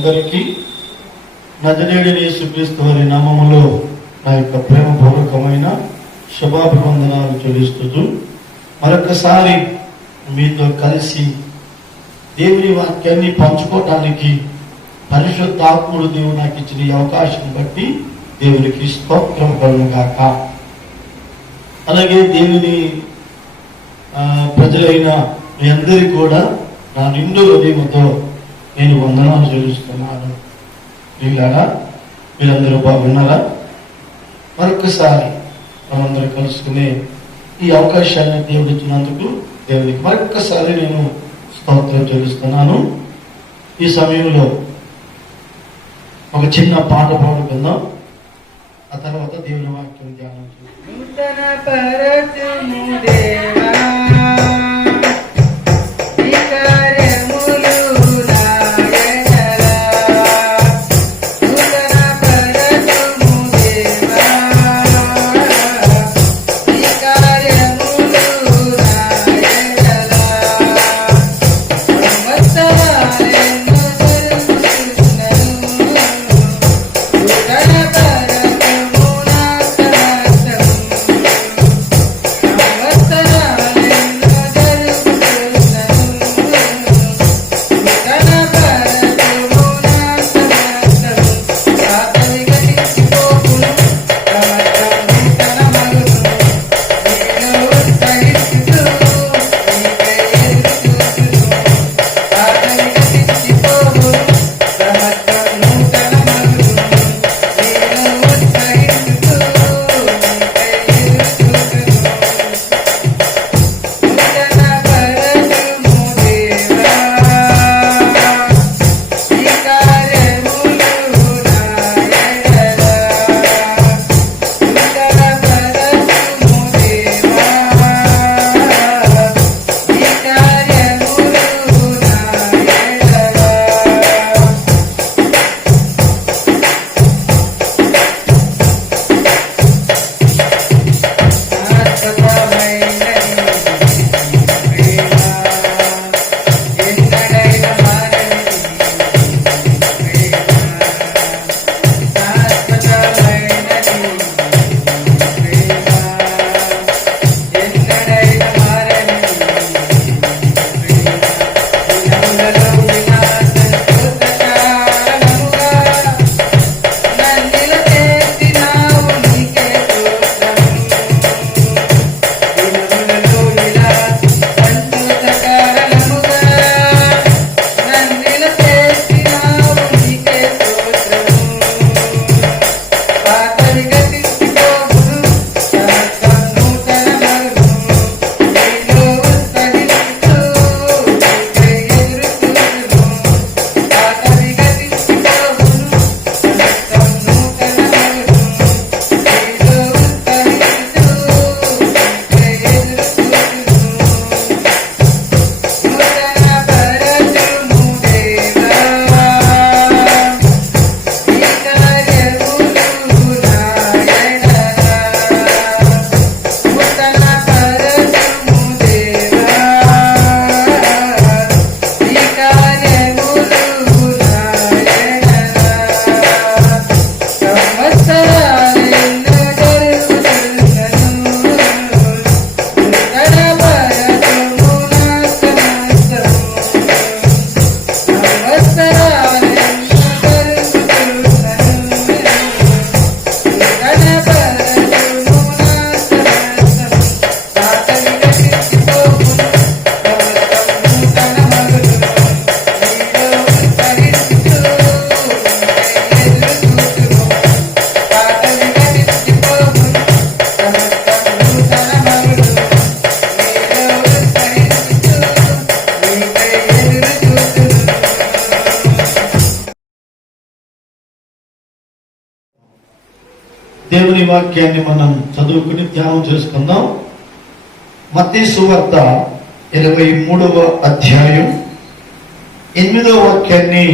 అందరికీ నజరేయుడైన యేసుక్రీస్తు వారి నామములో నా యొక్క ప్రేమపూర్వకమైన శుభాభివందనాలు చెల్లిస్తూ మరొకసారి మీతో కలిసి దేవుని వాక్యాన్ని పంచుకోవటానికి పరిశుద్ధాత్ముడు దేవుడు నాకు ఇచ్చిన ఈ అవకాశం బట్టి దేవునికి స్తోత్రం కలుగుగాక. అలాగే దేవుని ప్రజలైన మీ అందరికీ కూడా నా నిండు హృదయంతో నేను వందనాలు చెల్లిస్తున్నాను. మీరందరూ బాగున్నారా? మరొకసారి మనందరూ కలుసుకునే ఈ అవకాశాన్ని దేవుడు ఇచ్చినందుకు దేవునికి మరొకసారి నేను స్తోత్రం చెల్లిస్తున్నాను. ఈ సమయంలో ఒక చిన్న పాట పాడుకుందాం. ఆ తర్వాత దేవుని వాక్యం ధ్యానం దేవుని వాక్యాన్ని మనం చదువుకుని ధ్యానం చేసుకుందాం. మత్తయి సువార్త 23వ అధ్యాయం 8వ వాక్యాన్ని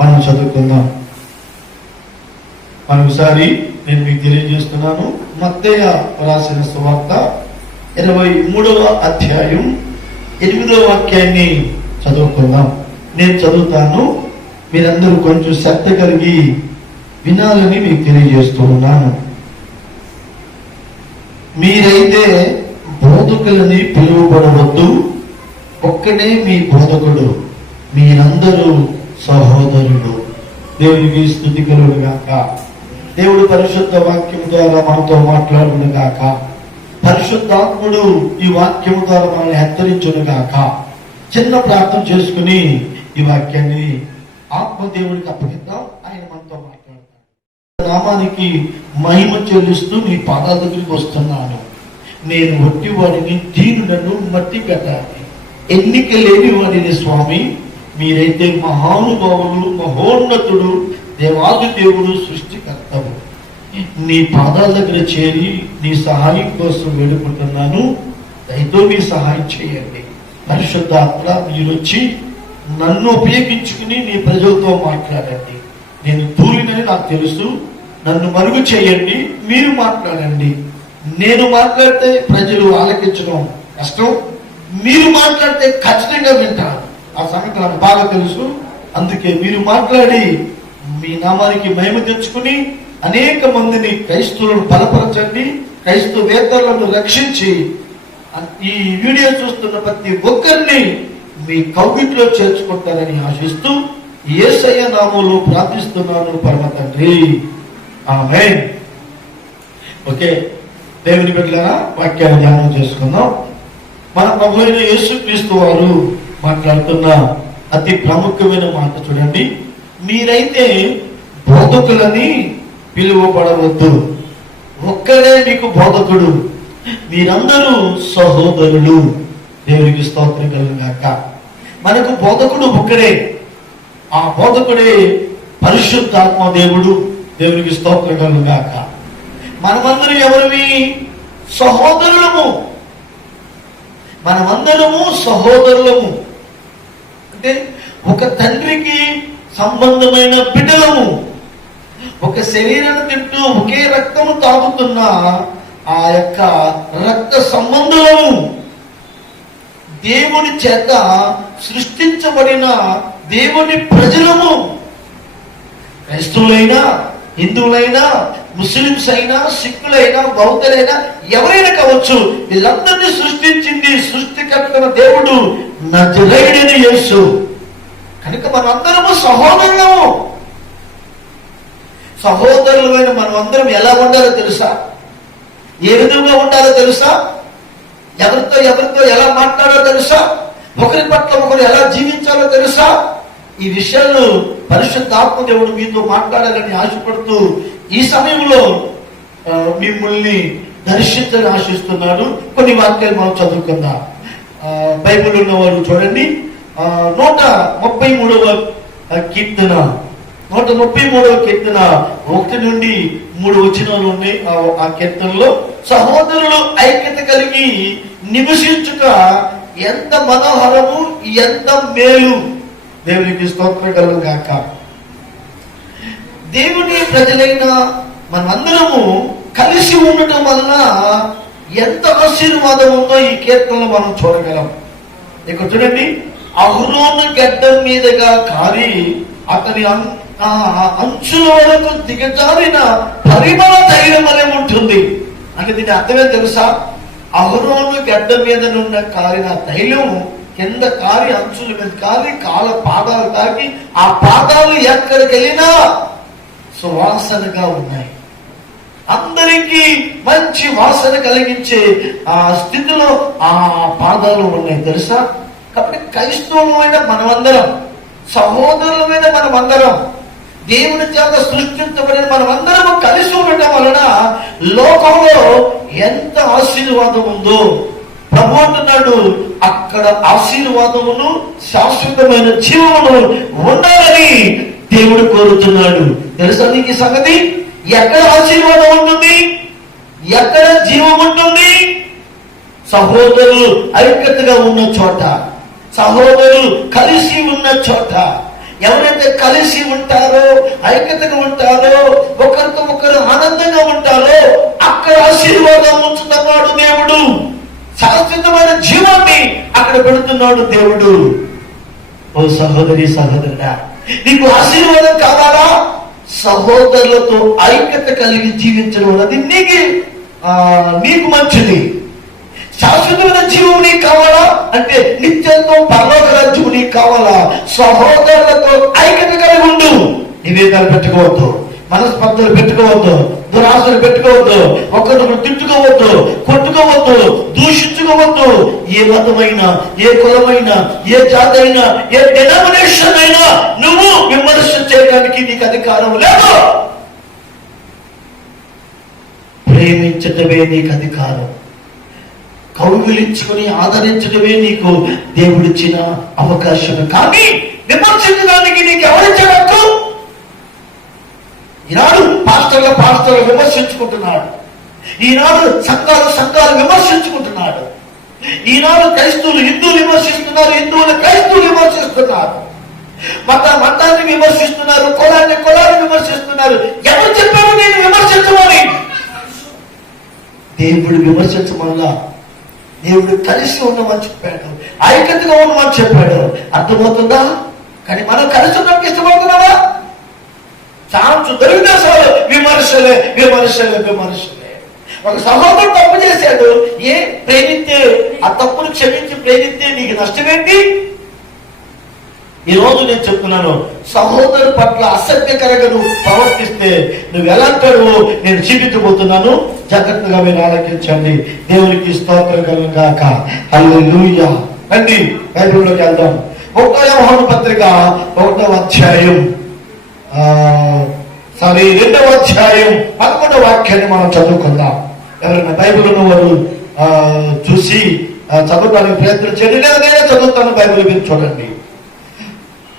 మనం చదువుకుందాం. మరొకసారి నేను మీకు తెలియజేస్తున్నాను. మత్తయి రాసిన సువార్త 23వ అధ్యాయం 8వ వాక్యాన్ని చదువుకుందాం. నేను చదువుతాను, మీరందరూ కొంచెం శ్రద్ధ కలిగి వినాలని మీకు తెలియజేస్తూ ఉన్నాను. మీరైతే బోధకులని పిలువబడవద్దు, ఒక్కడే మీ బోధకుడు, మీరందరూ సహోదరులు. దేవునికి స్తుతి కలుగును గాక. దేవుడు పరిశుద్ధ వాక్యం ద్వారా మనతో మాట్లాడును గాక. పరిశుద్ధాత్ముడు ఈ వాక్యం ద్వారా మనల్ని హెచ్చరించును గాక. చిన్న ప్రార్థన చేసుకుని ఈ వాక్యాన్ని ఆత్మదేవుడికి అప్పగిద్దాం. ఆయన మనతో మాట్లాడతాడు. నామానికి మహిమ చెల్లిస్తూ నీ పాదాల దగ్గరికి వస్తున్నాను. నేను వట్టివాడిని, దీనులను మట్టి పెట్టాలి, ఎన్నిక లేని వాడిని స్వామి. మీరైతే మహానుభావులు, మహోన్నతుడు, దేవాది దేవుడు, సృష్టికర్తవు. నీ పాదాల దగ్గర చేరి నీ సహాయం కోసం వేడుకుంటున్నాను. దయతో మీ సహాయం చేయండి. పరిశుద్ధాత్మ మీరు వచ్చి నన్ను ఉపయోగించుకుని నీ ప్రజలతో మాట్లాడండి. నేను దూరినని నాకు తెలుసు, నన్ను మరుగు చేయండి, మీరు మాట్లాడండి. నేను మాట్లాడితే ప్రజలు ఆలకించడం కష్టం, మీరు మాట్లాడితే ఖచ్చితంగా వింటారు. ఆ సంగతి నాకు బాగా తెలుసు. అందుకే మీరు మాట్లాడి మీ నామానికి మహిమ తెచ్చుకుని అనేక మందిని, క్రైస్తవులను బలపరచండి, క్రైస్తవేతరులను రక్షించి ఈ వీడియో చూస్తున్న ప్రతి ఒక్కరిని మీ కౌగిట్లో చేర్చుకుంటారని ఆశిస్తూ యేసయ్య నామములో ప్రార్థిస్తున్నాను పరమ తండ్రి, ఆమేన్. ఓకే, దేవుని బిడ్డలారా, వాక్యాన్ని ధ్యానం చేసుకుందాం. మన ప్రభువైన యేసుక్రీస్తు వారు మాట్లాడుతున్న అతి ప్రాముఖ్యమైన మాట చూడండి. మీరైతే బోధకులని పిలువబడవద్దు, ఒక్కడే మీకు బోధకుడు, మీరందరూ సహోదరులు. దేవునికి స్తోత్రం కలుగును గాక. మనకు బోధకుడు ఒక్కడే, ఆ బోధకుడే పరిశుద్ధాత్మ దేవుడు. దేవునికి స్తోత్రం కలుగును గాక. మనమందరం ఎవరివి? సహోదరులము. మనమందరము సహోదరులము అంటే ఒక తండ్రికి సంబంధమైన బిడ్డలము. ఒక శరీరాన్ని తింటూ ఒకే రక్తము తాగుతున్న ఆ యొక్క రక్త సంబంధము. దేవుని చేత సృష్టించబడిన దేవుని ప్రజలము. క్రైస్తవులైనా, హిందువులైనా, ముస్లింస్ అయినా, సిక్కులైనా, బౌద్ధులైనా, ఎవరైనా కావచ్చు, వీళ్ళందరినీ సృష్టించింది సృష్టికర్త దేవుడు, నజరేయుడైన యేసు. కనుక మనమందరము సహోదరులము. సహోదరులమైన మనమందరం ఎలా ఉండాలో తెలుసా? ఏ విధంగా ఉండాలో తెలుసా? ఎవరితో ఎలా మాట్లాడాలో తెలుసా? ఒకరి పట్ల ఒకరు ఎలా జీవించాలో తెలుసా? ఈ విషయాలు పరిశుద్ధాత్మ దేవుడు మీతో మాట్లాడాలని ఆశపడుతూ ఈ సమయంలో మిమ్మల్ని దర్శించాలని ఆశిస్తున్నాడు. కొన్ని వాక్యాలు మనం చదువుకుందాం. బైబిల్ ఉన్నవారు చూడండి, 133వ కీర్తన, 133వ కీర్తన 1 నుండి 3 వచనాలు ఉన్నాయి. ఆ కీర్తనలో సహోదరులు ఐక్యత కలిగి నివసించుట ఎంత మనోహరము, ఎంత మేలు. దేవునికి స్తోత్రం కలుగును గాక. దేవుని ప్రజలైన మనమందరము కలిసి ఉండటం వలన ఎంత ఆశీర్వాదం ఉందో ఈ కీర్తనలో మనం చూడగలం. ఇక్కడ చూడండి, అహరోను గడ్డం మీదుగా కారి అతని అంచుల వరకు దిగజారిన పరిమళ తైలం వలె ఉంటుంది. అంటే దీని అర్థమే తెలుసా? అహరోను గడ్డం మీద ఉన్న కారిన తైలం కింద కారి, అంచుల మీద కారి, కాళ్ళ పాదాలు తాకి ఆ పాదాలు ఎక్కడికి వెళ్ళినా సువాసనగా ఉన్నాయి. అందరికీ మంచి వాసన కలిగించే ఆ స్థితిలో ఆ పాదాలు ఉన్నాయి తెలుసా? కాబట్టి క్రైస్తవులమైన మనమందరం, సహోదరులమైన మనమందరం, దేవుని చేత సృష్టించబడిన మనమందరం కలిసి ఉండటం వలన లోకంలో ఎంత ఆశీర్వాదం ఉందో ప్రభు అంటున్నాడు. అక్కడ ఆశీర్వాదమును, శాశ్వతమైన జీవమును ఉండాలని దేవుడు కోరుతున్నాడు. తెలుసా నీకు సంగతి? ఎక్కడ ఆశీర్వాదం ఉంటుంది, ఎక్కడ జీవం ఉంటుంది? సహోదరులు ఐక్యతగా ఉన్న చోట, సహోదరులు కలిసి ఉన్న చోట. ఎవరైతే కలిసి ఉంటారో, ఐక్యతగా ఉంటారో, ఒకరితో ఒకరు ఆనందంగా ఉంటారో అక్కడ ఆశీర్వాదం ఉంచుతున్నాడు దేవుడు. శాశ్వతమైన జీవాన్ని అక్కడ పెడుతున్నాడు దేవుడు. ఓ సహోదరి, సహోదరుడా, నీకు ఆశీర్వాదం కావాలా? సహోదరులతో ఐక్యత కలిగి జీవించడం అన్నది నీకు మంచిది. శాశ్వతమైన జీవం నీకు కావాలా అంటే నిత్యత్వం పరలోక రాజ్యం నీకు కావాలా? సహోదరులతో ఐక్యత కలిగి ఉండు. నివేదనలు పెట్టుకోవద్దు, మనస్పర్ధలు పెట్టుకోవద్దు, దురాశలు పెట్టుకోవద్దు, ఒకరిని తిట్టుకోవద్దు, కొట్టుకోవద్దు, దూషించుకోవద్దు. ఏ మతమైనా, ఏ కులమైనా, ఏ జాతి అయినా, ఏ డినామినేషన్ అయినా నువ్వు విమర్శ చేయడానికి నీకు అధికారం లేదు. ప్రేమించటమే నీకు అధికారం. కౌగిలించుకుని ఆదరించడమే నీకు దేవుడిచ్చిన అవకాశం. కానీ విమర్శించడానికి నీకు ఎవరిచ్చిన హక్కు? ఈనాడు పాస్టర్లు విమర్శించుకుంటున్నాడు, ఈనాడు సంఘాలు విమర్శించుకుంటున్నాడు, ఈనాడు క్రైస్తవులు హిందువులు విమర్శిస్తున్నారు, హిందువులు క్రైస్తవులు విమర్శిస్తున్నారు, మతాన్ని విమర్శిస్తున్నారు, కులాన్ని విమర్శిస్తున్నారు. ఎవరు చెప్పారు నేను విమర్శించమని? దేవుడు విమర్శించమల్లా. దేవుడు కలిసి ఉండమని చెప్పాడు, ఐక్యతగా ఉండమని చెప్పాడు. అర్థమవుతుందా? కానీ మనం కలిసి ఉండడానికి ఇష్టపడుతున్నావా? ఛాన్స్ దొరికితే చాలు విమర్శలే. ఒక సహోదరుడు తప్పు చేశాడు, ప్రేమిస్తే ఆ తప్పును క్షమించి ప్రేమిస్తే నీకు నష్టమేంటి? ఈ రోజు నేను చెప్తున్నాను, సహోదరు పట్ల అసభ్యకరంగా నువ్వు ప్రవర్తిస్తే నువ్వు ఎలాంటాడు నేను చూపించబోతున్నాను. జాగ్రత్తగా మీరు ఆలోచించండి. దేవునికి స్తోత్రం కలుగును గాక. హల్లెలూయా. రండి బైబిల్లోకి వెళ్దాం. 1వ యోహాను పత్రిక 1వ అధ్యాయం 2వ అధ్యాయం 11వ వాక్యాన్ని మనం చదువుకుందాం. ఎవరైనా బైబిల్ ఉన్నవారు చూసి చదవడానికి ప్రయత్నం చేయండి, లేదా నేనే చదువుతాను. బైబిల్ మీరు చూడండి.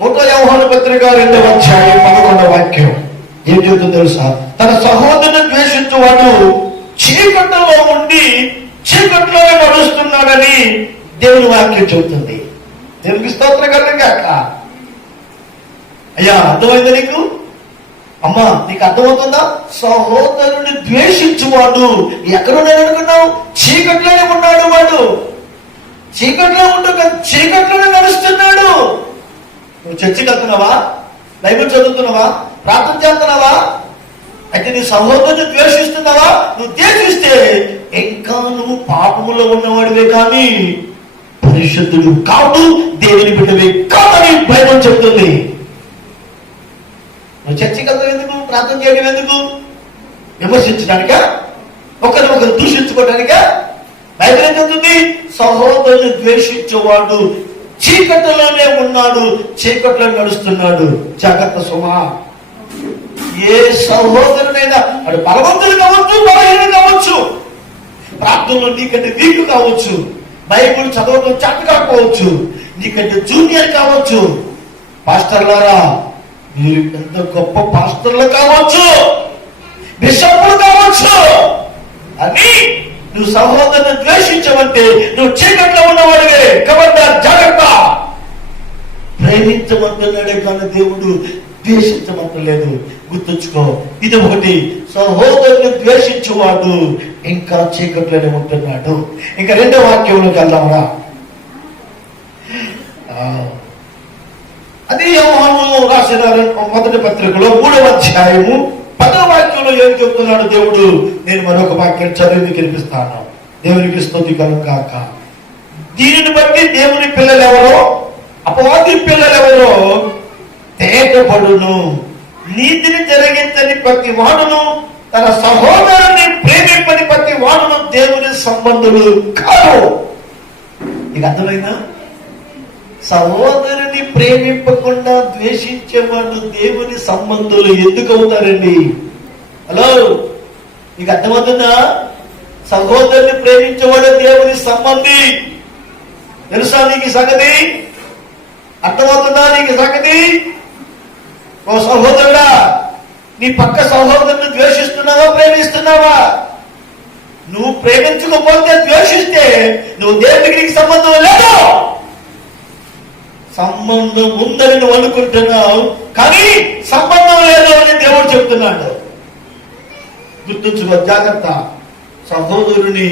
1వ యోహాను పత్రిక 2వ అధ్యాయం 11వ వాక్యం ఏం చెబుతుందో తెలుసా? తన సహోదరుని ద్వేషించువాడు చీకట్లో ఉండి చీకట్లోనే నడుస్తున్నాడని దేవుని వాక్యం చెబుతుంది. దేవునికి స్తోత్రం కలుగును గాక. అయ్యా, అర్థమైందా నీకు? అమ్మా, నీకు అర్థమవుతుందా? సహోదరుని ద్వేషించువాడు ఎక్కడున్నాడు అనుకున్నావు? చీకట్లోనే ఉన్నాడు. వాడు చీకట్లో ఉంటూ చీకట్లోనే నడుస్తున్నాడు. నువ్వు చర్చికి వెళ్తున్నావా? బైబిల్ చదువుతున్నావా? ప్రార్థన చేస్తున్నావా? అయితే నీ సహోదరుని ద్వేషిస్తున్నావా? నువ్వు ద్వేషిస్తే ఇంకా నువ్వు పాపములో ఉన్నవాడివే కానీ పరిశుద్ధుడు కాదు, దేవుని బిడ్డవే కాదని బైబిల్ చెప్తుంది. నువ్వు చర్చికి వెళ్తావు ఎందుకు? ప్రార్థన చేయడం ఎందుకు? విమర్శించడానికా? ఒకరు దూషించుకోవడానికా? బైబిల్ ఏం చెప్తుంది? సహోదరుని ద్వేషించేవాడు చీకటిలోనే ఉన్నాడు, చీకట్లో నడుస్తున్నాడు. జాగ్రత్త సుమా. ఏ సహోదరునైనా వాడు బలవంతులు కావచ్చు, బలహీనులు కావచ్చు, ప్రార్థనలో నీకంటే వీక్ కావచ్చు, బైబిల్ చదవడం చేత కాకపోవచ్చు, నీకంటే జూనియర్ కావచ్చు. పాస్టర్లారా, మీరు ఎంత గొప్ప పాస్టర్లు కావచ్చు, బిషప్లు కావచ్చు, అని నువ్వు సహోదరుని ద్వేషించమంటే నువ్వు చీకట్లో ఉన్నవాడివే. కాబట్టి జాగ్రత్త. ప్రేమించమంటున్నాడే కానీ దేవుడు ద్వేషించమంటలేదు. గుర్తుంచుకో. ఇది ఒకటి. సహోదరుని ద్వేషించేవాడు ఇంకా చీకట్లోనే ఉంటున్నాడు. ఇంకా 2వ వాక్యంలోకి వెళ్దామరా? అది యోహాను రాసిన 1వ పత్రికలో 3వ అధ్యాయము 10వ వాక్యంలో ఏం చెప్తున్నాడు దేవుడు? నేను మరొక వాక్యం చదివి వినిపిస్తాను. దేవునికి స్తుతి కలుగును గాక. దీనిని బట్టి దేవుని పిల్లలు ఎవరో అపవాది పిల్లలు ఎవరో తేటపడును. నీతిని జరిగించని ప్రతి వాడును, తన సహోదరుని ప్రేమింపని ప్రతి వాడును దేవుని సంబంధులు కాదు. ఇది అర్థమైందా? సహోదరుని ప్రేమింపకుండా ద్వేషించేవాడు దేవుని సంబంధులు ఎందుకు అవుతారండి? హలో, నీకు అర్థమవుతుందా? సహోదరుని ప్రేమించేవాడు దేవుని సంబంధి. తెలుసా నీకు సంగతి? అర్థమవుతుందా నీకు సంగతి? ఓ సహోదరుడా, నీ పక్క సహోదరుని ద్వేషిస్తున్నావా, ప్రేమిస్తున్నావా? నువ్వు ప్రేమించకపోతే, ద్వేషిస్తే నువ్వు దేవునికి నీకు సంబంధం లేదు. సంబంధం ఉందని నువ్వు అనుకుంటున్నావు, కానీ సంబంధం లేదు అని దేవుడు చెప్తున్నాడు. గుర్తుంచుకో, జాగ్రత్త. సహోదరుని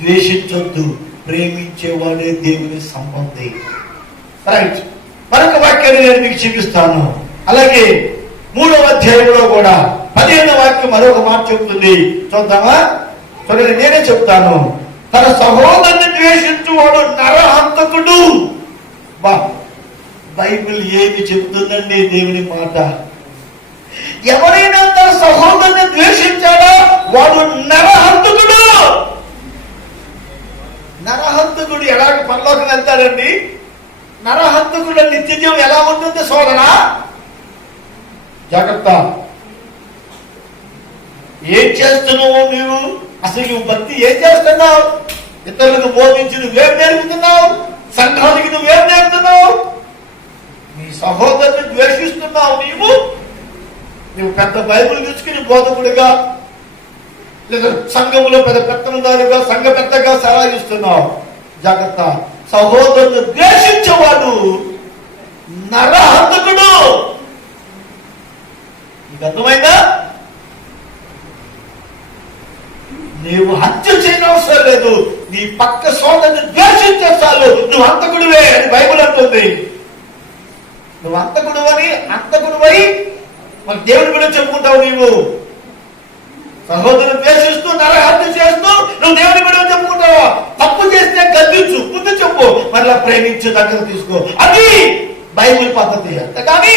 ద్వేషించొద్దు, ప్రేమించేవాడే దేవుని సంబంధి. రైట్. మరొక వాక్యాన్ని నేను మీకు చూపిస్తాను. అలాగే 3వ అధ్యాయంలో కూడా 15వ వాక్యం మరొక మాట చెప్తుంది. చూద్దామా? చూడండి, నేనే చెప్తాను. తన సహోదరుని ద్వేషించువాడు నరహంతకుడు. బైబిల్ ఏమి చెప్తుందండి? దేవుని మాట. ఎవరైనా తన సహోదరుని ద్వేషించాడా వాడు నరహంతకుడు. నరహంతకుడు ఎలాగ పరలోకం వెళ్తాడండి? నరహంతకుడు నిత్య జీవం ఎలా ఉంటుంది సోదరా? జాగ్రత్త. ఏం చేస్తున్నావు నీవు? అసలు నువ్వు భక్తి ఏం చేస్తున్నావు? ఇతరులకు బోధించి నువ్వేం నేర్పుతున్నావు? సంఘానికి నువ్వేం నేర్పుతున్నావు? నీ సహోదరుని ద్వేషిస్తున్నావు. నువ్వు పెద్ద బైబిల్ తీసుకుని బోధకుడిగా లేదా సంఘములో పెద్ద పెత్తనదారుగా సంఘ పెద్దగా సలహా ఇస్తున్నావు. జాగ్రత్త. సహోదరుని ద్వేషించేవాడు నరహంతకుడు. నీకు అర్థమైందా? నీవు హత్య చేయనవసరం లేదు. నీ పక్క సోదరుని ద్వేషించే చాలు, నువ్వు హంతకుడివే అని బైబిల్ అంటుంది. నువ్వు హంతకుడివై మరి దేవుని కూడా చెప్పుకుంటావు. నీవు సహోదరుని ద్వేషిస్తూ నరహత్య చేస్తూ నువ్వు దేవుని కూడా చెప్పుకుంటావా? తప్పు చేస్తే గద్దించు, బుద్ధి చెప్పు, మరలా ప్రేమించి దగ్గర తీసుకో. అది బైబిల్ పద్ధతి. అంతేకాని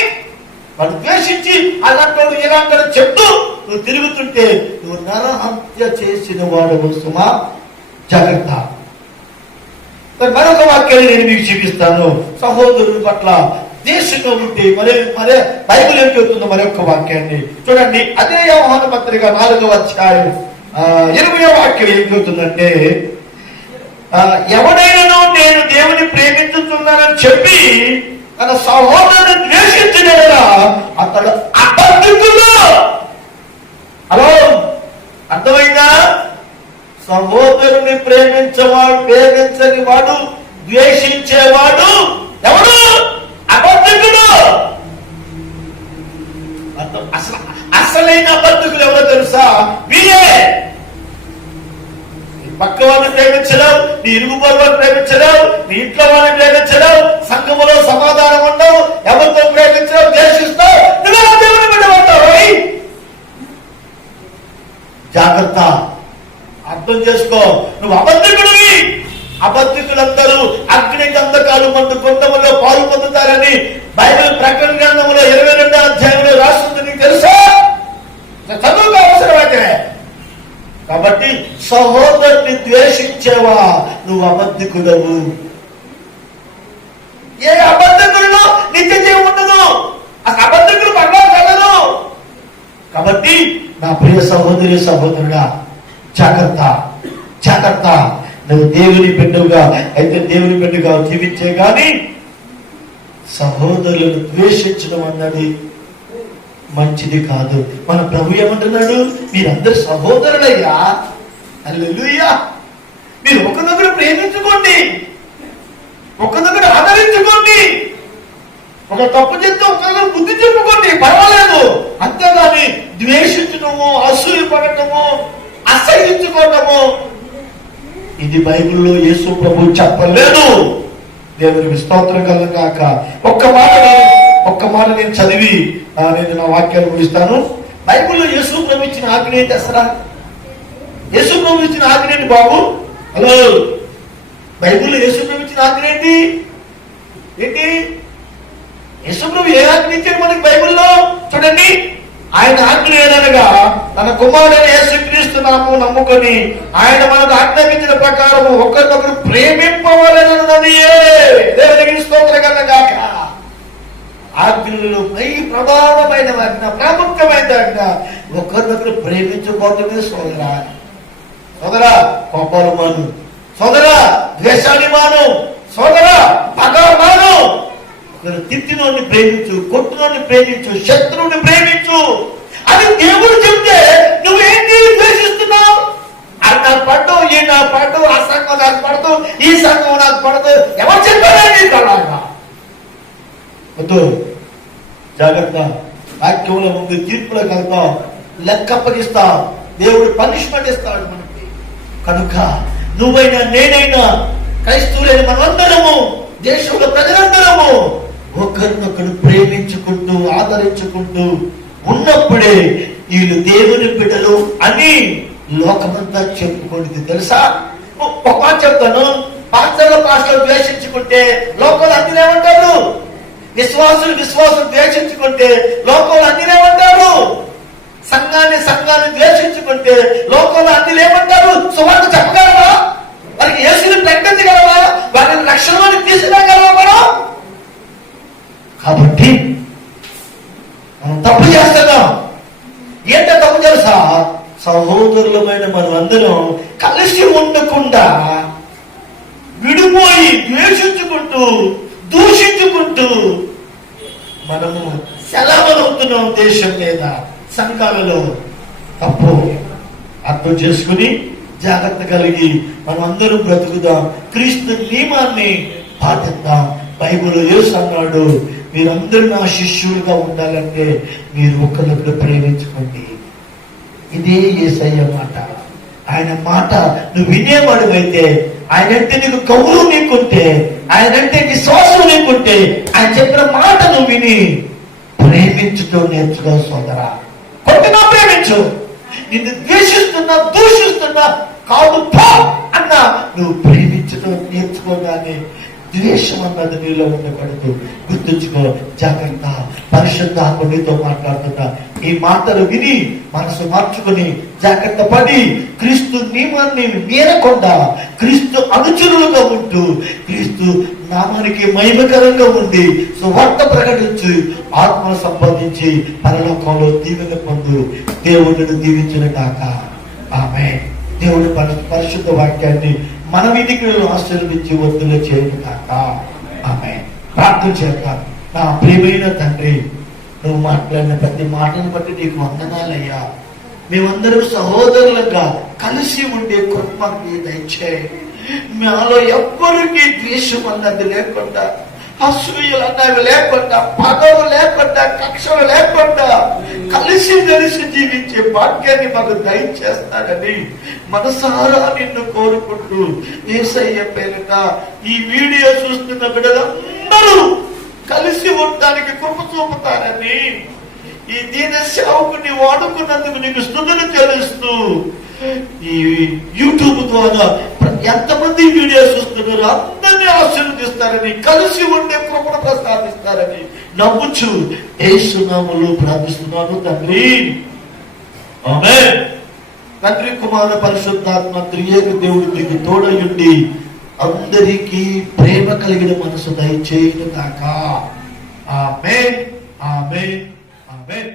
వాడు ద్వేషించి అలాంటి ఇలాంటి చెప్తూ నువ్వు తిరుగుతుంటే నువ్వు నరహత్య చేసిన వాడు సుమా. జాగ్రత్త. మరొక వాక్యాన్ని నేను మీకు చూపిస్తాను. సహోదరుని పట్ల దేశంగా ఉంటే మరే బైబిల్ ఏం చెబుతుందో మరొక వాక్యాన్ని చూడండి. అదే యోహాను పత్రిక 4వ అధ్యాయం 20వ వాక్యం ఏం చెబుతుందంటే, ఎవడైనా నేను దేవుని ప్రేమించుతున్నానని చెప్పి తన సహోదరుని ద్వేషించిన అతడు అబద్ధికుడు. హలో, అర్థమైందా? సహోదరుని ప్రేమించని వాడు, ద్వేషించేవాడు ఎవడు? అబద్ధికుడు. అసలైన అబద్ధికులు ఎవరో తెలుసా? వీరే. పక్క వాళ్ళని ప్రేమించలేవు, నీ ఇరుగు పొరుగుని ప్రేమించలేవు, నీ ఇంట్లో వాళ్ళని ప్రేమించలేవు, సంఘములో సమాధానం ఉండవు, ఎవరితో ప్రేమించలేవు, ద్వేషిస్తావు. నువ్వు దేవుని బిడ్డవుతావు. జాగ్రత్త. అర్థం చేసుకో. నువ్వు అబద్ధికుడివి. అబద్ధికులందరూ అగ్ని గంధకాలు మందు కొండములో పాలు పొందుతారని బైబిల్ ప్రకటన గ్రంథంలో 22వ అధ్యాయంలో రాస్తుంది. నీకు తెలుసా? చదువుకు అవసరమైతే. కాబట్టి సహోదరుని ద్వేషించేవా నువ్వు అబద్ధికుడవు. ఏ అబద్ధికుల్లో నిత్య జీవం ఉండదు. అసలు అబద్ధికులు పర్వాలేదు వెళ్ళదు. కాబట్టి నా ప్రియ సహోదరి సహోదరుడా, జాగ్రత్త. జాగ్రత్త. నువ్వు దేవుని బిడ్డగా అయితే దేవుని బిడ్డగా జీవించే గాని సహోదరులను ద్వేషించడం అన్నది మంచిది కాదు. మన ప్రభు ఏమంటున్నాడు? మీరందరూ సహోదరులయ్యా. హల్లెలూయా. మీరు ఒకరినొకరు ప్రేమించుకోండి, ఒకరినొకరు ఆదరించుకోండి, ఒక తప్పు చేస్తే ఒకరినొకరు బుద్ధి చెప్పుకోండి, పర్వాలేదు. అంతేగాని ద్వేషించడము, అసూయపడటము, అసహించుకోవటము ఇది బైబిల్లో యేసు ప్రభు చెప్పలేదు. దేవునికి స్తోత్రం కలుగాక. ఒక్క మాట నేను చదివి నేను నా వాక్యాలు ముగిస్తాను. బైబిల్లో యేసు ప్రభు ఇచ్చిన ఆజ్ఞ ఏంటి? అసలు యేసు ప్రభు ఇచ్చిన ఆజ్ఞ ఏంటి బాబు? హలో, బైబిల్లో యేసు ప్రభు ఇచ్చిన ఆజ్ఞ ఏంటి? యేసు ప్రభు ఏ ఆజ్ఞ ఇచ్చాడు మనకి బైబిల్లో? చూడండి. ఆయన ఆజ్ఞ ఏదనగా తన కుమారుడైన యేసుక్రీస్తు నామమున నమ్ముకొని ఆయన మనకు ఆజ్ఞాపించిన ప్రకారము ఒకరినొకరు ప్రేమింపవలెనన్నది దేవునికి స్తోత్రం కలుగాక. ఆజ్ఞలలో ప్రధానమైన ఆజ్ఞ, ప్రాముఖ్యమైన ఆజ్ఞ ఒకరినొకరు ప్రేమించుకోవటమే. సోదరా కోపాలు మాను, సోదరా ద్వేషాన్ని మాను, సోదరా పగ మాను. తిట్టినోని ప్రేమించు, కొట్టునోని ప్రేమించు, శత్రువుని ప్రేమించు అని దేవుడు చెప్తే నువ్వేంటి ద్వేషిస్తున్నావు? అది నాకు పడ్డు, ఈ నాకు పడ్డు, ఆ సంఘం నాకు పడదు, ఈ సంఘం నాకు పడదు. ఎవరు చెప్పారా నీకు అలాగా? వద్దు. జాగ్రత్త. వాక్యంలో ముందు తీర్పులోకి వెళ్తాం, లెక్క అప్పగిస్తాం, దేవుడు పనిష్మెంట్ ఇస్తాడు మనకి. కనుక నువ్వైనా నేనైనా క్రైస్తవులైన మనమందరము, దేశంలో ప్రజలందరము ఒకరినొకరు ప్రేమించుకుంటూ ఆదరించుకుంటూ ఉన్నప్పుడే వీళ్ళు దేవుని బిడ్డలు అని లోకమంతా చెప్పుకుంటుంది. తెలుసా? ఒక మాట చెప్తాను, పాస్టర్లు ద్వేషించుకుంటే లోకంలో అన్నిలేమంటారు? విశ్వాసులు ద్వేషించుకుంటే లోకంలో అన్నిలేమంటారు? సంఘాన్ని ద్వేషించుకుంటే లోకంలో అన్నిలేమంటారు? సువార్త చెప్పగలవా? వారికి యేసుని ప్రకటించగలవా? వారిని రక్షణలోకి తీసుకురాగలవా మనం? కాబట్టి మనం తప్పు చేస్తున్నాం. ఏంటో తప్పు తెలుసా? సహోదరులమైన మనం అందరం కలిసి ఉండకుండా విడిపోయి ద్వేషించుకుంటూ దూషించుకుంటూ మనము సెలవులవుతున్నాం దేశం మీద, సంఘాలలో. తప్పు అర్థం చేసుకుని జాగ్రత్త కలిగి మనం అందరం బ్రతుకుదాం, క్రీస్తు నియమాన్ని పాటిద్దాం. బైబిల్లో యేసు అన్నాడు, మీరందరూ నా శిష్యులుగా ఉండాలంటే మీరు ఒకరినొకరు ప్రేమించుకోండి. ఇదే యేసయ్య మాట. ఆయన మాట నువ్వు వినేవాడివైతే, ఆయనంటే నీకు గౌరవం నీకుంటే, ఆయనంటే విశ్వాసం నీకుంటే, ఆయన చెప్పిన మాట నువ్వు విని ప్రేమించడం నేర్చుకో సోదరా. కొట్టినా ప్రేమించు, నిన్ను ద్వేషిస్తున్నా దూషిస్తున్నా కాదు పో అన్నా నువ్వు ప్రేమించడం నేర్చుకోగానే ద్వేషం అన్నది నీలో ఉండకూడదు. గుర్తుంచుకో, జాగ్రత్త. పరిశుద్ధాత్మ నీతో మాట్లాడుతున్నా. ఈ మాటలు విని మనసు మార్చుకుని జాగ్రత్త పడి క్రీస్తు నియమాన్ని మీరకుండా క్రీస్తు అనుచరులుగా ఉంటూ క్రీస్తు నామానికి మహిమకరంగా ఉండి సువార్త ప్రకటించి ఆత్మను సంపాదించి పరలోకంలో దీవెన పొందు. దేవుడిని దీవించిన కాక. ఆమేన్. దేవుడి పరిశుద్ధ వాక్యాన్ని మన వీటికి ఆశీర్వదించి వద్దులు చేయను కాక. ఆమేన్. ప్రార్థన చేద్దాం. నా ప్రియమైన తండ్రి, నువ్వు మాట్లాడిన ప్రతి మాటను బట్టి నీకు వందనాలయ్యా. మేమందరం సహోదరులుగా కలిసి ఉండే కృపకి దయచేయి. మాలో ఎవ్వరికి ద్వేషం అన్నది లేకుండా, అసూయలు అన్నవి లేకుండా, పగలు లేకుండా, కక్షలు లేకుండా కలిసి జీవించే భాగ్యాన్ని మాకు దయచేస్తాడని మనసారా నిన్ను కోరుకుంటూ యేసయ్య పేరిట ఈ వీడియో చూస్తున్న బిడ్డలందరూ కలిసి ఉండడానికి కృప చూపుతారని ఈ దీన సేవకుని వాడుకున్నందుకు నీకు స్తుతులు చెల్లిస్తూ, ఈ యూట్యూబ్ ద్వారా ఎంతమంది వీడియో చూస్తున్నారు అందరినీ ఆశీర్వదిస్తారని, కలిసి ఉండే కృపను ప్రసాదిస్తారని నమ్ముచు యేసు నామములో ప్రార్థిస్తున్నాను తండ్రి. ఆమేన్. తండ్రి, కుమార పరిశుద్ధాత్మ త్రియేక దేవుడు మీకు తోడయుండి అందరికీ ప్రేమ కలిగిన మనసు దయచేయును కాక. ఆమేన్. ఆమేన్. ఆమేన్.